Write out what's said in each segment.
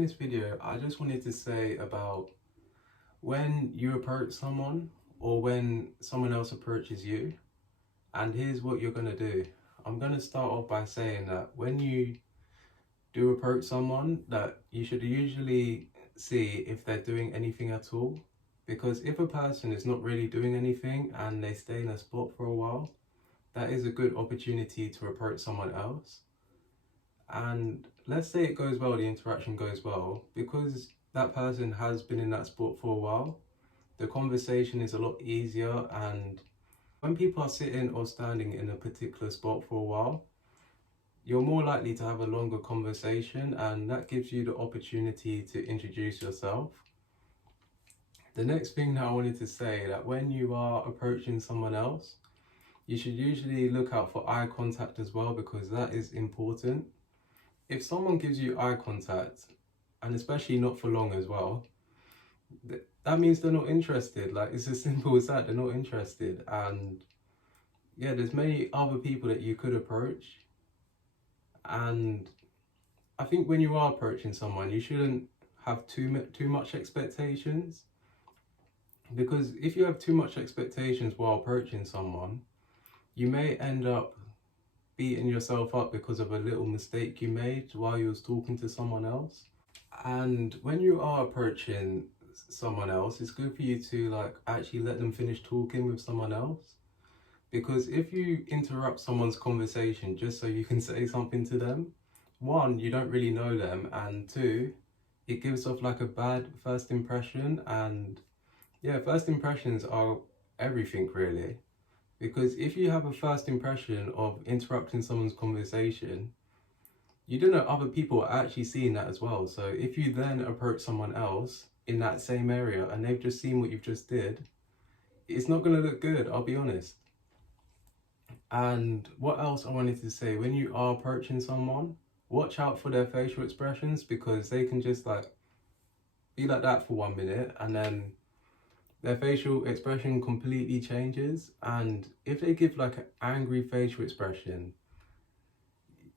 in this video, I just wanted to say about when you approach someone or when someone else approaches you, and here's what you're going to do. I'm going to start off by saying that when you do approach someone, that you should usually see if they're doing anything at all. Because if a person is not really doing anything and they stay in a spot for a while, that is a good opportunity to approach someone else. And let's say it goes well, the interaction goes well, because that person has been in that sport for a while, the conversation is a lot easier. And when people are sitting or standing in a particular spot for a while, you're more likely to have a longer conversation, and that gives you the opportunity to introduce yourself. The next thing that I wanted to say, that when you are approaching someone else, you should usually look out for eye contact as well, because that is important. If someone gives you eye contact, and especially not for long as well, that means they're not interested. Like, it's as simple as that. They're not interested. And yeah, there's many other people that you could approach. And I think when you are approaching someone, you shouldn't have too much expectations, because if you have too much expectations while approaching someone, you may end up beating yourself up because of a little mistake you made while you was talking to someone else. And when you are approaching someone else, it's good for you to actually let them finish talking with someone else. Because if you interrupt someone's conversation just so you can say something to them, one, you don't really know them, and two, it gives off like a bad first impression. And yeah, first impressions are everything really. Because if you have a first impression of interrupting someone's conversation, you don't know other people are actually seeing that as well. So if you then approach someone else in that same area and they've just seen what you've just did, it's not going to look good, I'll be honest. And what else I wanted to say, when you are approaching someone, watch out for their facial expressions, because they can just be like that for 1 minute and then their facial expression completely changes. And if they give like an angry facial expression,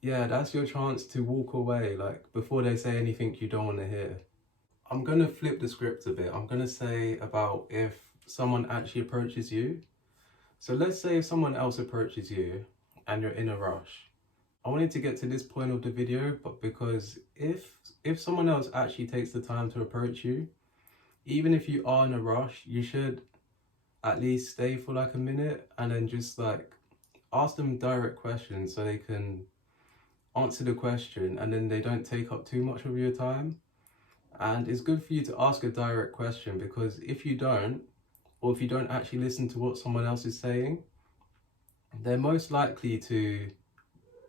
yeah, that's your chance to walk away, before they say anything you don't want to hear. I'm going to flip the script a bit. I'm going to say about if someone actually approaches you. So let's say if someone else approaches you and you're in a rush. I wanted to get to this point of the video, but because if someone else actually takes the time to approach you, even if you are in a rush, you should at least stay for like a minute and then just ask them direct questions so they can answer the question and then they don't take up too much of your time. And it's good for you to ask a direct question, because if you don't, or if you don't actually listen to what someone else is saying, they're most likely to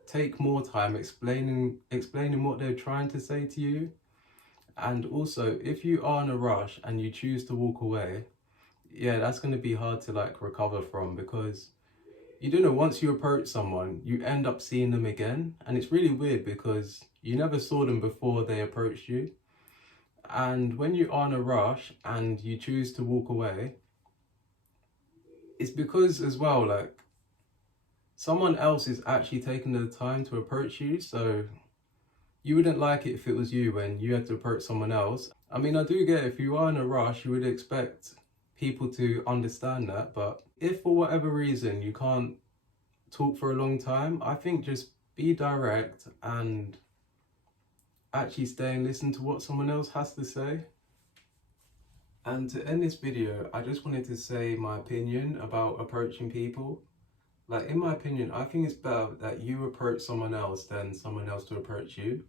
take more time explaining what they're trying to say to you. And also, if you are in a rush and you choose to walk away, yeah, that's going to be hard to recover from, because you don't know, once you approach someone, you end up seeing them again. And it's really weird because you never saw them before they approached you. And when you are in a rush and you choose to walk away, it's because as well, someone else is actually taking the time to approach you. So you wouldn't like it if it was you when you had to approach someone else. I mean, I do get, if you are in a rush, you would expect people to understand that. But if for whatever reason you can't talk for a long time, I think just be direct and actually stay and listen to what someone else has to say. And to end this video, I just wanted to say my opinion about approaching people. In my opinion, I think it's better that you approach someone else than someone else to approach you.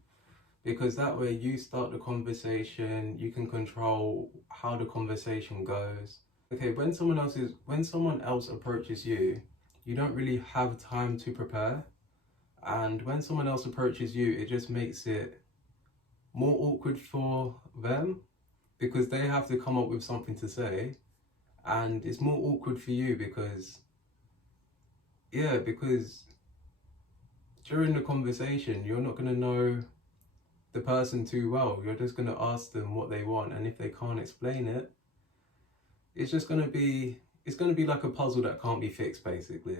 Because that way you start the conversation, you can control how the conversation goes. Okay, when someone else approaches you, you don't really have time to prepare. And when someone else approaches you, it just makes it more awkward for them, because they have to come up with something to say. And it's more awkward for you because during the conversation, you're not going to know the person too well. You're just going to ask them what they want, and if they can't explain it, it's going to be like a puzzle that can't be fixed, basically.